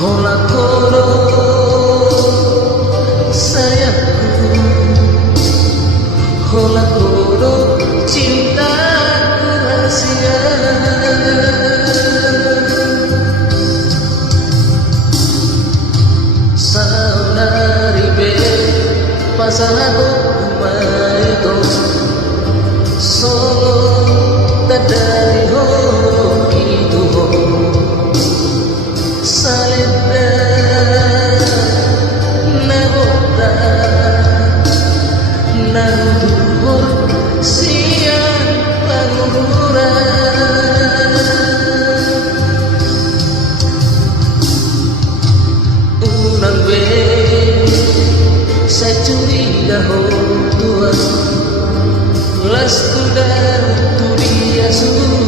Hola koro sayangku, hola koro cintaku rahasia. Saudari be pasalago maito solo tadari ho itu ho salida nabota nanduhur siang panguran unang be saya curi dahulu tua las kuda tu dia suruh